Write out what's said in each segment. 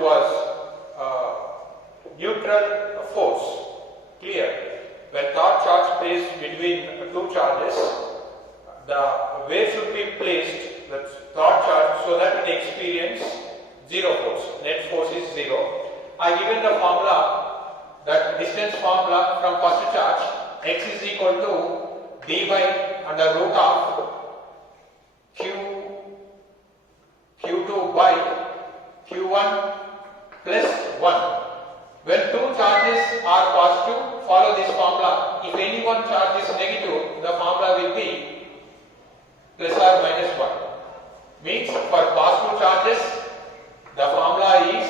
was neutral force. Clear? When third charge placed between two charges, the wave should be placed, the third charge, so that it experience zero force. Net force is zero. I given the formula, that distance formula from first charge, x is equal to d by under root of q2 by q1 plus 1. When two charges are positive, follow this formula. If any one charge is negative, the formula will be plus or minus 1. Means for positive charges, the formula is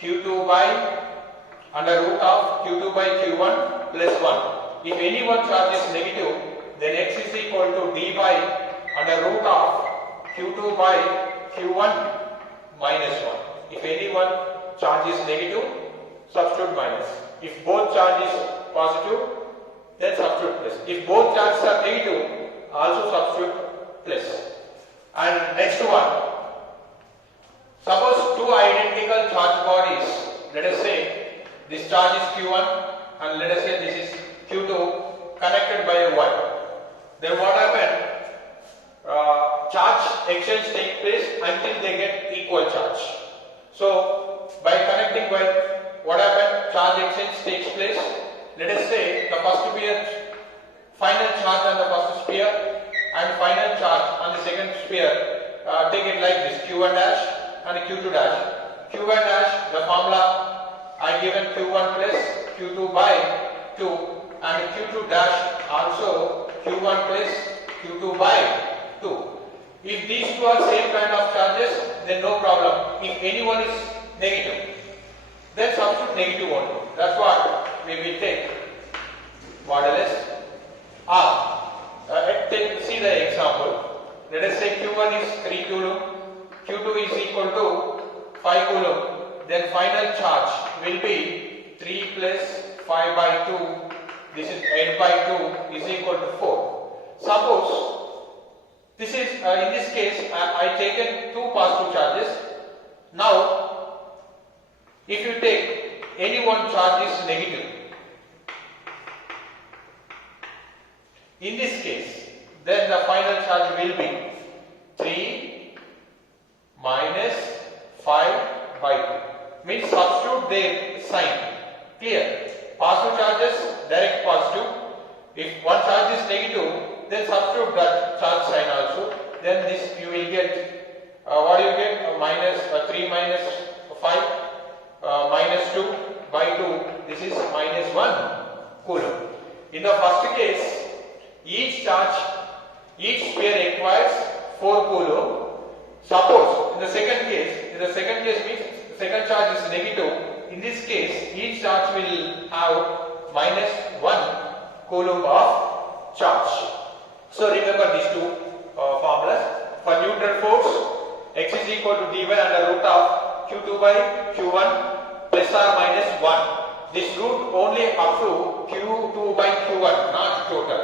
q2 by under root of q2 by q1 plus 1. If any one charge is negative, then x is equal to d by under root of q2 by q1 minus 1. If any one charge is negative, substitute minus. If both charge is positive, then substitute plus. If both charges are negative, also substitute plus. And next one, suppose two identical charge bodies, let us say this charge is q1 and let us say this is q2 connected by a wire. Then what happened? Charge exchange takes place until they get equal charge. So by connecting wire, what happened? Charge exchange takes place. Let us say the first sphere, final charge on the first sphere and final charge on the second sphere. Take it like this: q1 dash and q2 dash. q1 dash, the formula I given q1 plus q2 by 2, and q2 dash also q1 plus q2 by 2. If these two are same kind of charges, then no problem. If any one is negative, then substitute negative only. That's what we will take. Modulus R. See the example. Let us say q1 is 3 coulomb, q2 is equal to 5 coulomb. Then final charge will be 3 plus 5 by 2. This is 8 by 2 is equal to 4. Suppose this is in this case I taken two positive charges. Now if you take any one charge is negative, in this case then the final charge will be 3 minus 5 by 2. Means substitute their sign. Clear? Positive charges direct positive. If one charge is negative, then substitute that charge sign also. Then this you will get what do you get? Minus 3 minus 5 minus 2 by 2. This is minus 1 coulomb. In the first case, each sphere requires 4 coulomb. Suppose in the second case means the second charge is negative. In this case, each charge will have minus 1 coulomb of charge. So remember these two formulas. For neutral force, x is equal to dy under root of q2 by q1 plus or minus 1. This root only up to q2 by q1, not total.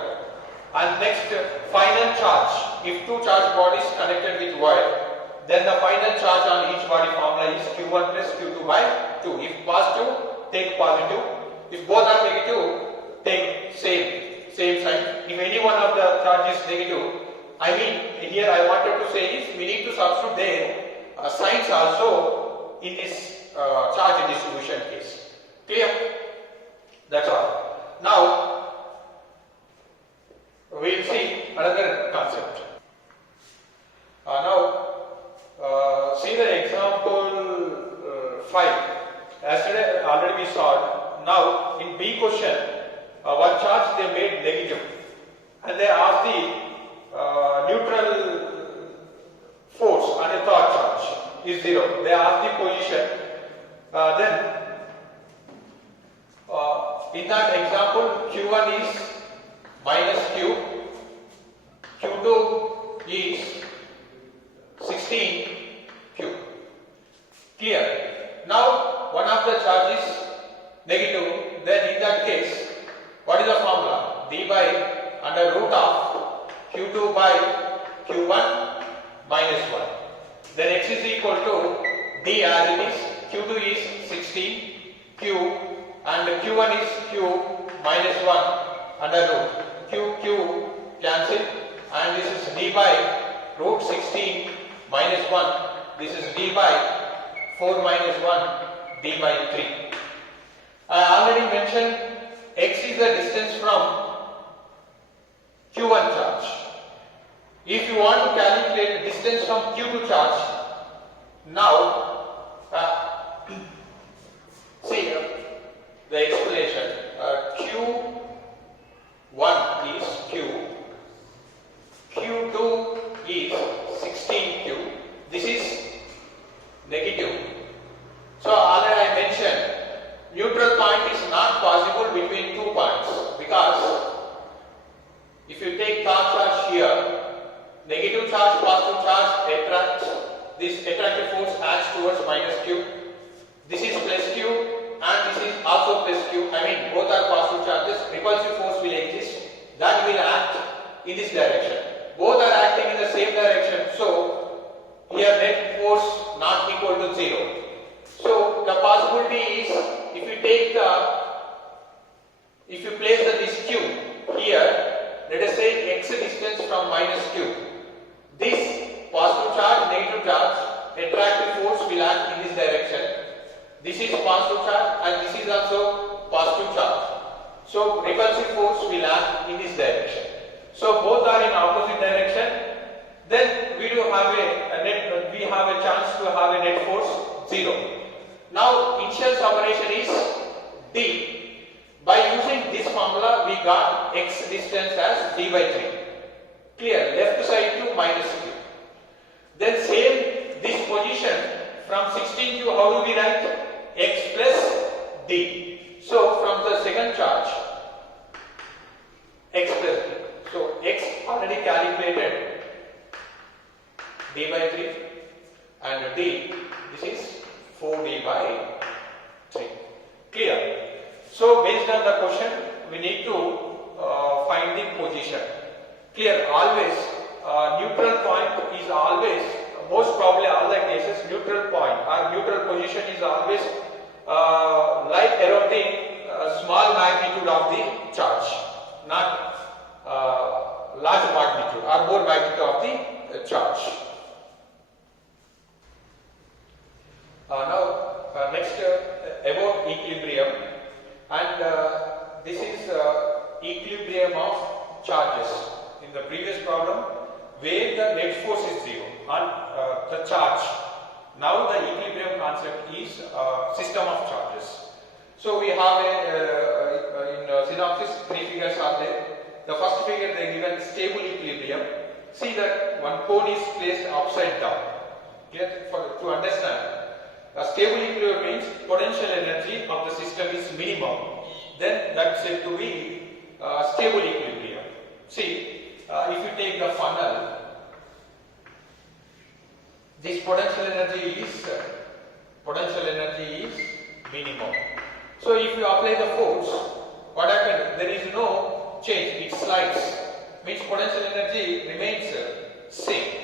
And next, final charge. If two charge bodies connected with wire, then the final charge on each body formula is q1 plus q2 by 2. If positive, take positive. If both are negative, take same sign. If any one of the charges is negative, I mean here I wanted to say is we need to substitute their signs also in this charge distribution case. Clear? That's all. Now we will see another concept. See the example 5. Yesterday already we saw it. Now in B question, one charge they made negative and they asked the neutral force on a third charge is 0. They asked the position. Then in that example, q1 is minus q, q2 is 16 q. Clear? Now one of the charge is negative, then in that case, what is the formula? D by under root of q2 by q1 minus 1. Then x is equal to D as it is, Q2 is 16 Q and Q1 is Q minus 1 under root. Q cancel and this is D by root 16 minus 1. This is D by 4 minus 1 D by 3. I already mentioned X is the distance from Q1 charge. If you want to calculate the distance from Q2 charge, now see the explanation. Q1 is Q, Q2 is 16Q, this is negative. So already I mentioned neutral point is not possible between 2 points because if you take charge here, negative charge, positive charge attracts, this attractive force acts towards minus Q. This is plus Q and this is also plus Q. I mean both are positive charges. Repulsive force will exist that will act in this direction. Both are acting in the same direction. So here net force not equal to 0. So the possibility is if you place this Q here, let us say X distance from minus Q. This positive charge, negative charge, attractive force will act in this direction. This is positive charge and this is also positive charge. So repulsive force will act in this direction. So both are in opposite direction. Then we do have a chance to have a net force 0. Now initial summation is D. By using this formula, we got X distance as D by 3. Clear? Left side to minus Q. Then same this position from 16Q, how do we write? X plus D. So from the second charge, X plus D. So X already calculated D by 3 and D, this is 4D by 3. Clear? So based on the question, we need to find the position. Clear? Always neutral point is always, most probably all the cases, neutral point or neutral position is always like around the small magnitude of the charge, not large magnitude or more magnitude of the charge. Now next about equilibrium, and this is equilibrium of charges. In the previous problem where the net force is 0 on the charge, now the equilibrium concept is system of charges. So we have in synopsis 3 figures are there. The first figure they given stable equilibrium. See that one cone is placed upside down. Clear? To understand, a stable equilibrium means potential energy of the system is minimum. Then that's said to be stable equilibrium. See, if you take the funnel, this potential energy is minimum. So if you apply the force, what happens? There is no change, it slides, means potential energy remains same.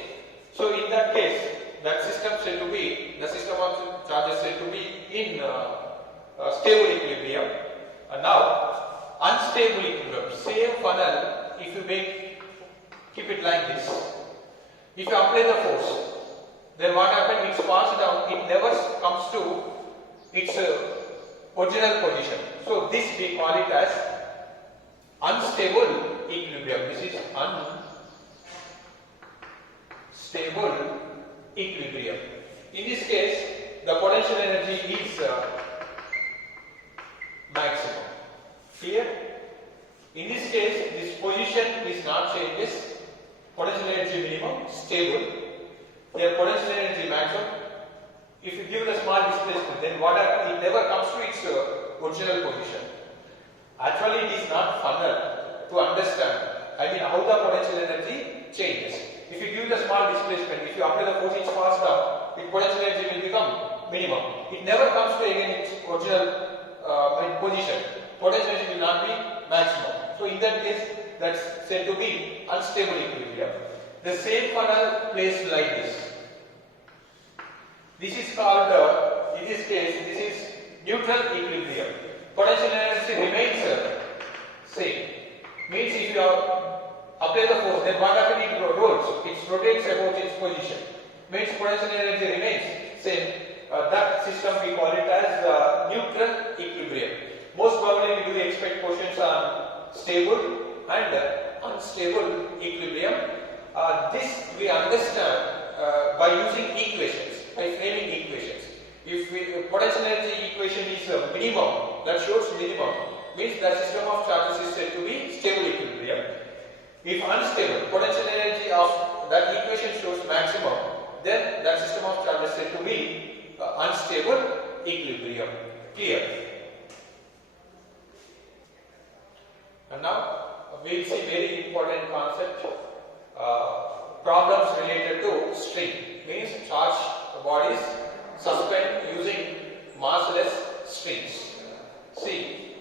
So in that case, that system said to be, the system of charges said to be in stable equilibrium. And now unstable equilibrium, same funnel, if you keep it like this, if you apply the force, then what happens? It falls down, it never comes to its original position. So this we call it as unstable equilibrium. This is unstable equilibrium. In this case, the potential energy is maximum. Clear? In this case, this position is not changes. Potential energy minimum, stable. Their potential energy maximum. If you give the small displacement, then what happens? It never comes to its original position. Actually, it is not funnel to understand. I mean, how the potential energy changes. If you give the small displacement, if you apply the force, it falls down, the potential energy will become minimum. It never comes to again its original position. Potential energy will not be maximum. So in that case, that's said to be unstable equilibrium. The same funnel placed like this. This is called, in this case, this is neutral equilibrium. Potential energy remains same. Means if you apply the force, then what happens? It rolls. It rotates about its position. Means potential energy remains same. That system we call it as neutral equilibrium. Most probably we do expect questions on stable and unstable equilibrium. This we understand by using equations, by framing equations. If potential energy equation is minimum, that shows minimum, means the system of charges is said to be stable equilibrium. If unstable, potential energy of that equation shows maximum, then that system of charges is said to be unstable equilibrium. Clear? And now we will see very important concept, problems related to string. Means charge bodies suspend using massless strings. See,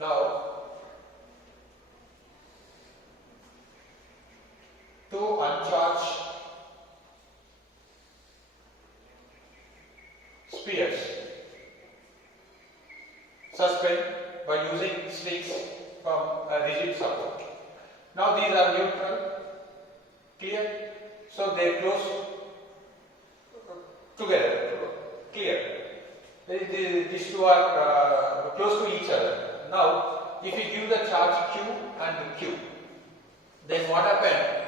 now two uncharged spheres suspend by using strings from a rigid support. Now these are neutral. Clear? So they close together. Clear? These two are close to each other. Now, if you give the charge Q and Q, then what happens?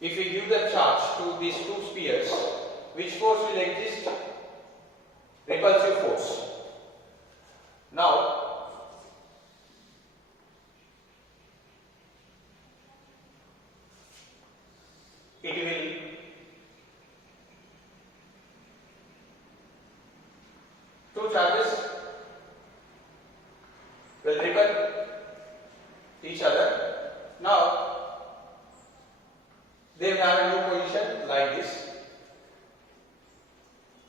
If you give the charge to these two spheres, which force will exist? Repulsive force. Now, it will two charges will repel each other. Now they will have a new position like this.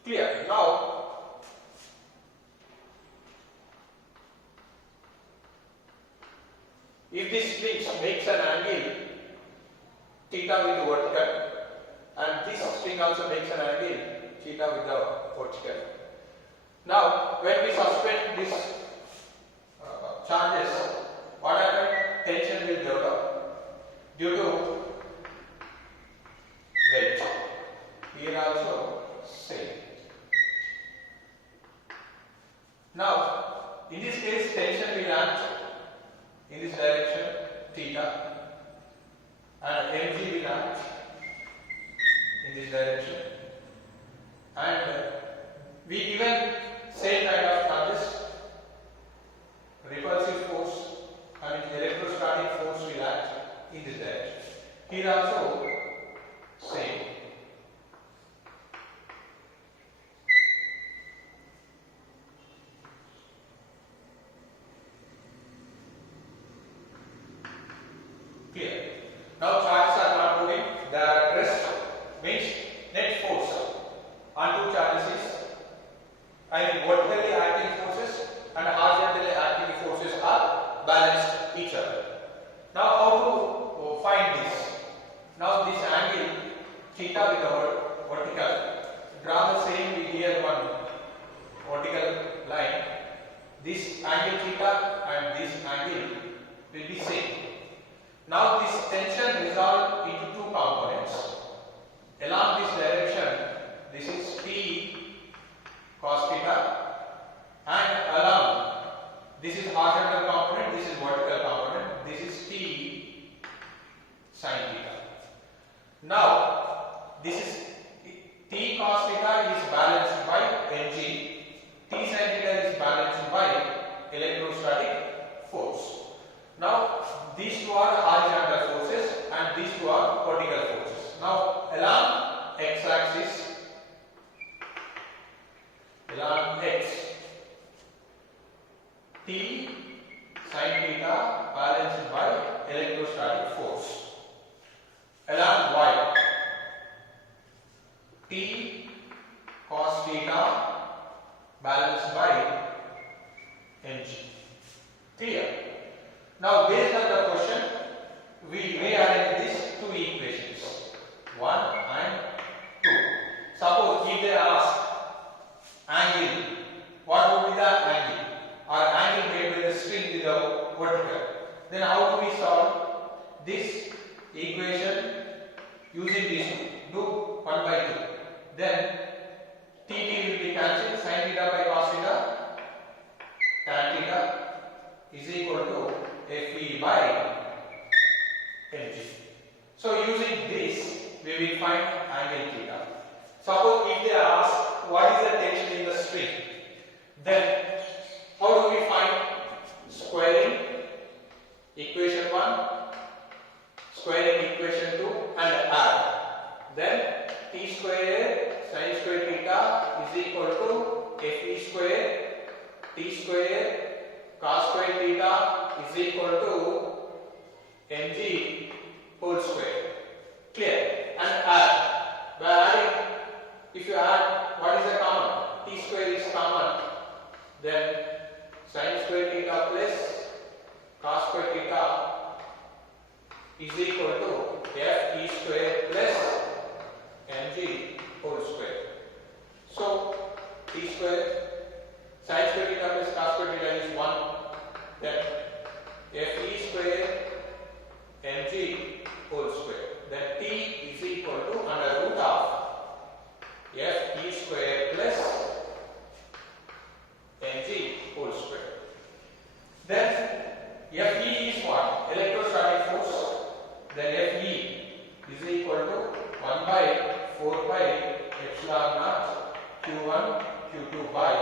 Clear? Now if this string makes an angle theta with the vertical, and this string also makes an angle theta with the vertical. Now, when we suspend these charges, what happens? Tension will develop due to weight. Here also same. Now, in this case, tension will act in this direction theta, and mg will act in this direction, and we given same kind of charges, repulsive force and electrostatic force will act in this direction. Here also same. Clear? Now charges are not moving, they are at rest, means net force on two charges is, vertically acting forces and horizontally acting forces are balanced each other. Now how to find this? Now this angle theta with the vertical, draw the same here one vertical line. This angle theta and this angle will be same. Now this tension resolved into two components. Along this direction, this is T cos theta, and along this is horizontal component, this is vertical component, this is T sin theta. Now this is T cos theta is balanced by mg, T sin theta is balanced by electrostatic force. Now these two are horizontal forces and these two are vertical forces. Now along x axis, along x, T sin theta balanced by electrostatic force. Along y, T cos theta balanced by mg. Clear? Now based on the question, we rearrange these two equations, 1 and Then how do we solve this equation using this two? Do 1 by 2. Then tt will be cancelled. Sin theta by cos theta, tan theta is equal to Fe by mg. So using this we will find angle theta. Suppose if they ask what is the tension in the string, then how do we find squaring equation 1, squaring equation 2 and add? Then t square sin square theta is equal to Fe square t square cos square theta is equal to mg whole square. Clear? And add. By adding, if you add, what is the common? T square is common. Then sin square theta plus cos square theta is equal to Fe square plus mg whole square. So t square sin square theta plus cos square theta is 1. Then Fe square mg whole square. Then t is equal to under root of Fe square plus mg whole square. Then Fe is what? Electrostatic force. Then Fe is equal to 1 by 4 pi epsilon naught q1 q2 by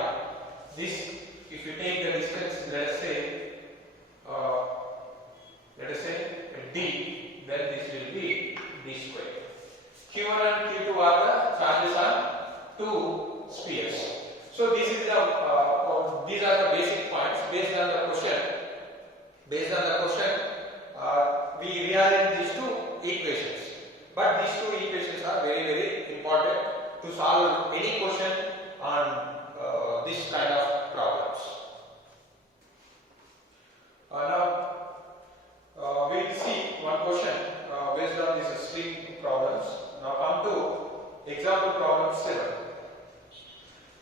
this. If you take the distance, let us say d, then this will be d square. q1 and q2 are the charges on two spheres. So this is the these are the basic points based on the question. Based on the question, we rearrange these two equations. But these two equations are very, very important to solve any question on this kind of problems. Now we will see one question based on these string problems. Now come to example problem 7.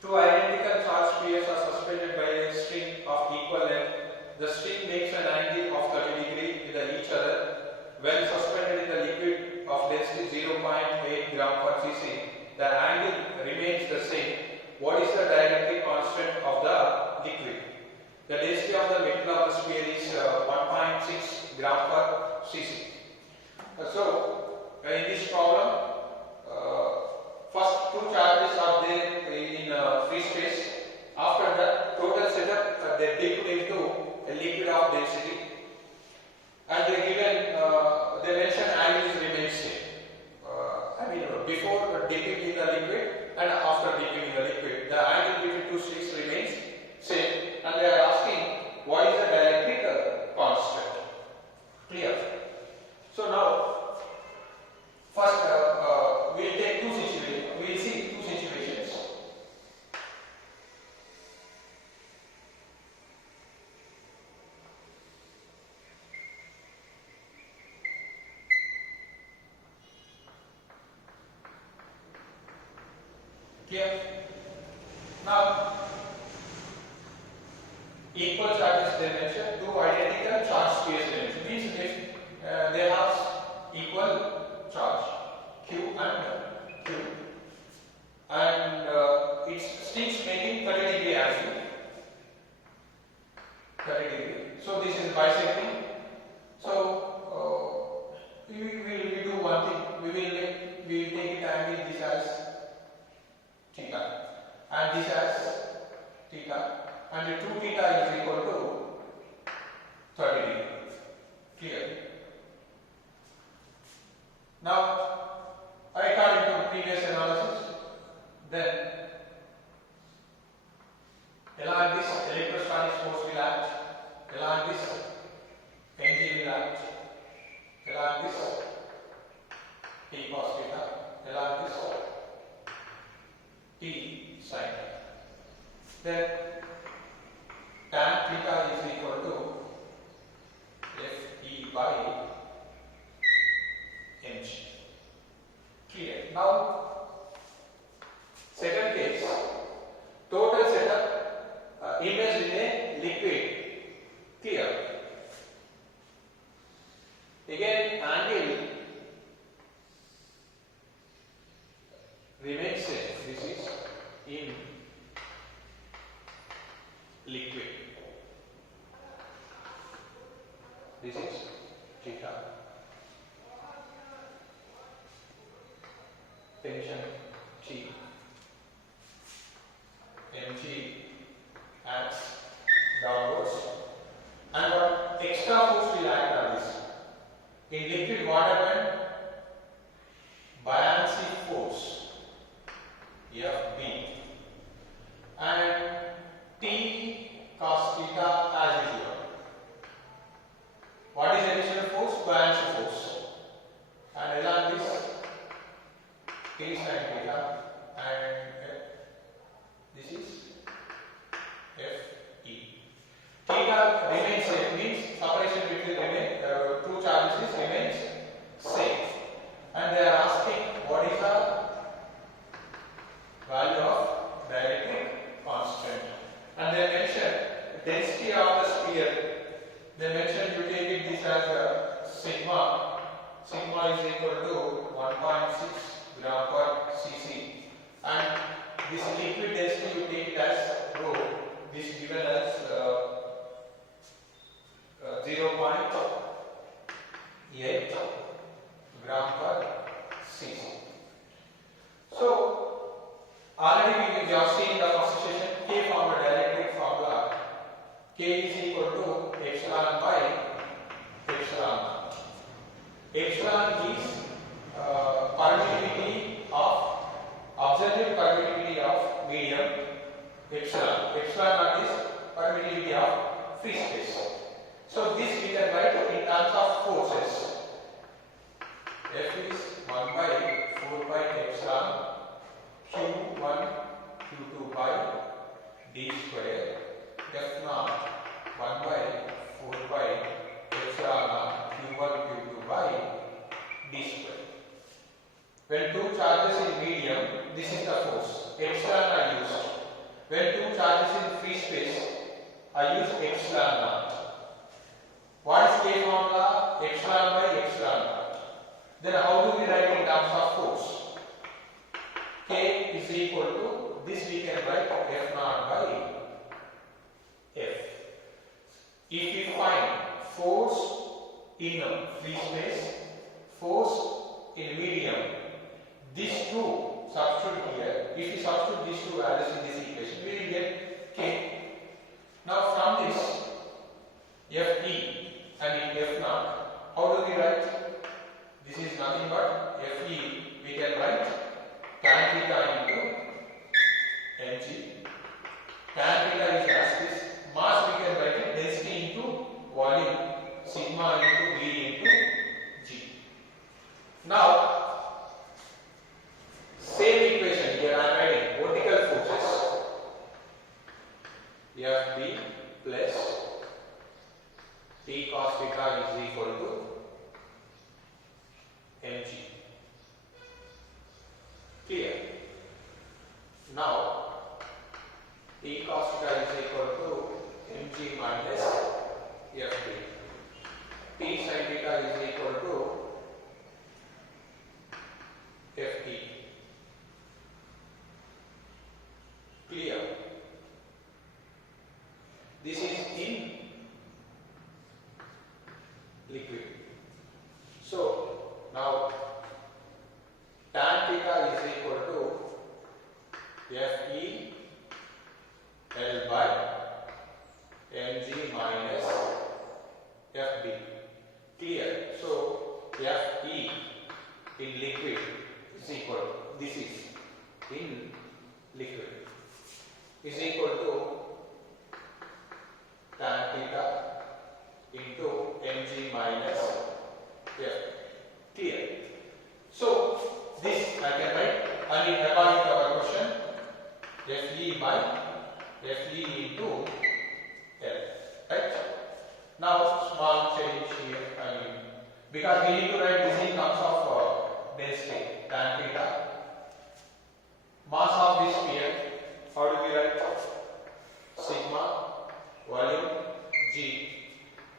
Two identical charged spheres are suspended by a string of equal length. The string makes an angle of 30 degrees with each other. When suspended in the liquid of density 0.8 gram per cc, the angle remains the same. What is the dielectric constant of the liquid? The density of the metal of the sphere is 1.6 gram per cc. So, in this problem, first two charges are there in free space. After that, total setup they dipped into a liquid of density, and they given they mention angle is remains same. Before dipping in the liquid and after dipping in the liquid, the angle between two strings remains same, and they are asking what is the dielectric constant. Clear? So now, first we will take two situations. We will see two situations. Clear? Now, equal charges dimension, two identical charge spheres dimension. Means if they have equal charge Q and Q, and its strings making 30 degree angle. 30 degree. So this is bisecting. So we will do one thing. We will take it angle this as theta and this as theta, and the 2 theta is equal to 30 degree. Clear? Now, according to previous analysis, then along this electrostatic force will act, along this mg will act, along this t cos theta, along this t sin theta. Then tan theta is equal to Fe by mg. Clear? Now, second case, total setup immersed in a liquid. Clear? this is in liquid. This is theta. Tension T. mg acts downwards. And what extra force will act on this? In liquid, what happened? Buoyancy force Fb and T cos theta as usual. What is additional force? Buoyancy force. And along this T sin theta and this is Fe. Theta remains same, means separation between two charges remains same. And they are asking what is the value of dielectric constant. And they mention density of the sphere. They mention you take it this as sigma. Sigma is equal to 1.6 gram per cc. And this liquid density you take it as rho. This is given as 0.8 gram per cc. So already we have seen the first session K form a dielectric formula. K is equal to epsilon by epsilon naught. Epsilon is permittivity of absolute permittivity of medium. Epsilon naught is permittivity of free space. So this we can write in terms of forces. F is 1 by 4 pi epsilon Q1 Q2 by d square. F naught 1 by 4 pi epsilon Q1 Q2 by d square. When two charges in medium, this is the force. Epsilon I used. When two charges in free space, I use epsilon naught. What is K formula? Epsilon by epsilon naught. Then how do we write in terms of force? K is equal to, this we can write F naught by F. If we find force in free space, force in medium, these two substitute here. If we substitute these two values in this equation, we will get K. Now from this Fe and in F naught, how do we write? This is nothing but Fe. We can write tan theta into mg. Tan theta is as this. Mass we can write it density into volume. Sigma into V into G. Now, same equation here I am writing vertical forces. Fb plus T cos theta is equal to mg. Clear? Now, T cos theta is equal to mg minus Fb. T sin theta is equal to Fe. Clear? This is in liquid. So now tan theta is equal to Fe L by mg minus Fb. Clear? So Fe in liquid is equal, this is in liquid, is equal to tan theta into mg minus F. Clear? So this I can write, and according to our question, Fe by Fe into L. Right? Now small change here, because we need to write this in terms of density, tan theta. Mass of this sphere, how do we write? Sigma volume G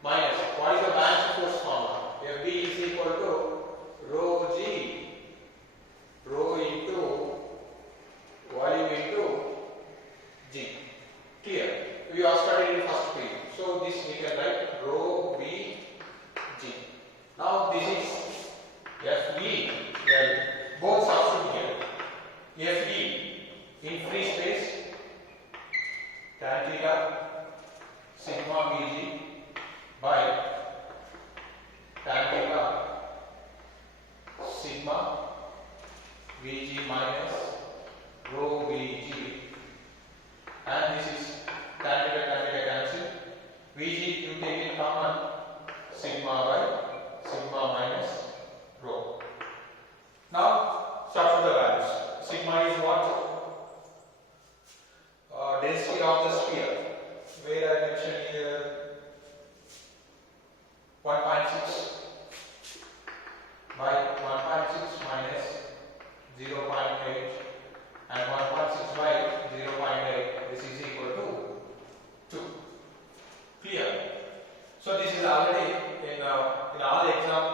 minus, what is the buoyancy force formula? Fb is equal to rho G, rho into in free space tan theta sigma Vg by tan theta sigma Vg minus rho Vg, and this is tan theta cancel. Vg you take it common, sigma by sigma minus rho. Now substitute the values. Sigma is what? Density of the sphere, where I mentioned here 1.6 by 1.6 minus 0.8 and 1.6 by 0.8. This is equal to 2. Clear? So this is already in all exam